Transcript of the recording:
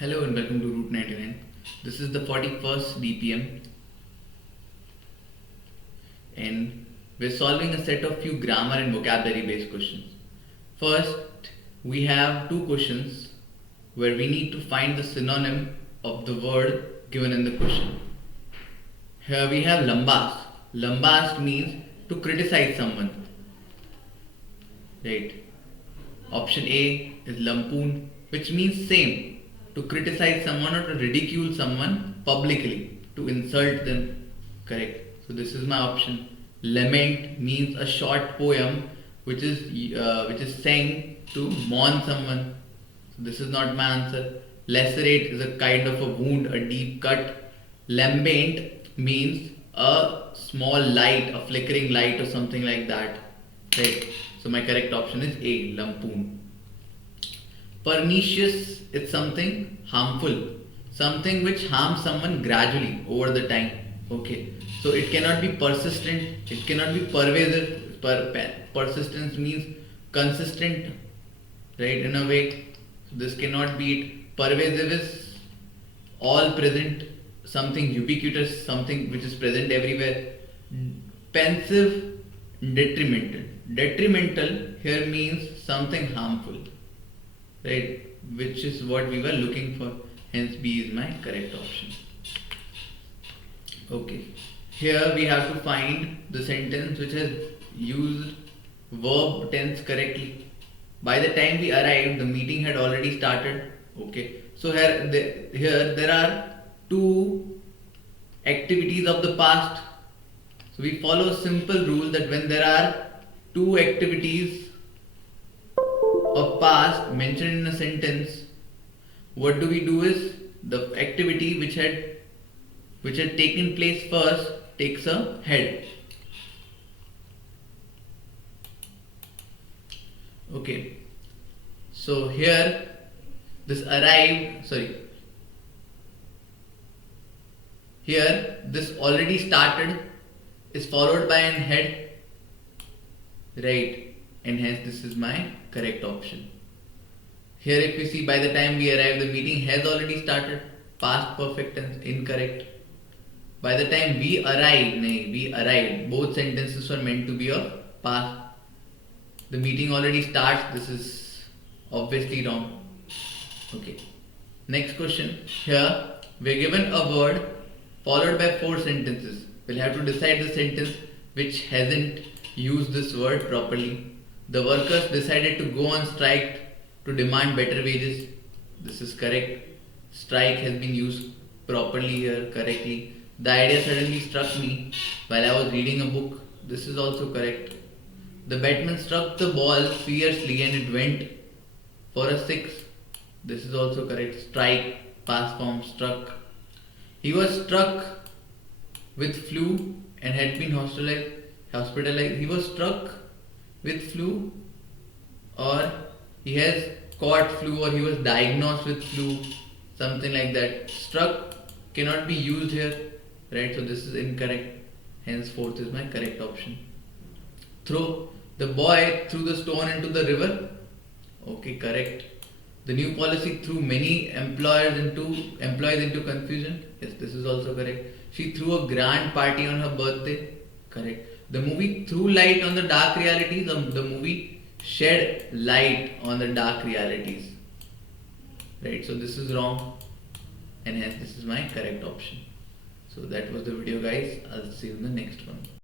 Hello and welcome to Route 99. This is the 41st DPM and we're solving a set of few grammar and vocabulary based questions. First, we have two questions where we need to find the synonym of the word given in the question. Here we have lambast. Lambast means to criticize someone. Right. Option A is lampoon, which means same, to criticize someone or to ridicule someone publicly, to insult them. Correct. So this is my option. Lament means a short poem which is sang to mourn someone. So this is not my answer. Lacerate is a kind of a wound, a deep cut. Lambent means a small light, a flickering light or something like that. Right. So my correct option is A, lampoon. Pernicious is something harmful, something which harms someone gradually over the time. Okay, so it cannot be persistent, it cannot be pervasive. Persistence means consistent, right? In a way, so this cannot be it. Pervasive is all present, something ubiquitous, something which is present everywhere. Pensive, detrimental. Detrimental here means something harmful, right? Which is what we were looking for. Hence, B is my correct option. Okay. Here we have to find the sentence which has used verb tense correctly. By the time we arrived, the meeting had already started. Okay. So here there are two activities of the past. So we follow a simple rule that when there are two activities of past mentioned in a sentence, what do we do is the activity which had taken place first takes a head. Okay. So here this arrived, sorry. Here this already started is followed by an head, right? And hence this is my correct option. Here if we see by the time we arrive, the meeting has already started. Past perfect tense, incorrect. By the time we arrived, both sentences were meant to be of past. The meeting already starts, this is obviously wrong. Okay. Next question. Here we're given a word followed by four sentences. We'll have to decide the sentence which hasn't used this word properly. The workers decided to go on strike to demand better wages. This is correct. Strike has been used properly here, correctly. The idea suddenly struck me while I was reading a book. This is also correct. The batsman struck the ball fiercely and it went for a six. This is also correct. Strike, past form, struck. He was struck with flu and had been hospitalized. He was struck with flu, or he has caught flu, or he was diagnosed with flu, something like that. Struck cannot be used here, right? So this is incorrect. Hence fourth is my correct option. Throw. The boy threw the stone into the river. Okay, correct. The new policy threw many employees into confusion. Yes, this is also correct. She threw a grand party on her birthday. Correct. The movie threw light on the dark realities. The movie shed light on the dark realities. Right. So this is wrong, and hence this is my correct option. So that was the video, guys. I'll see you in the next one.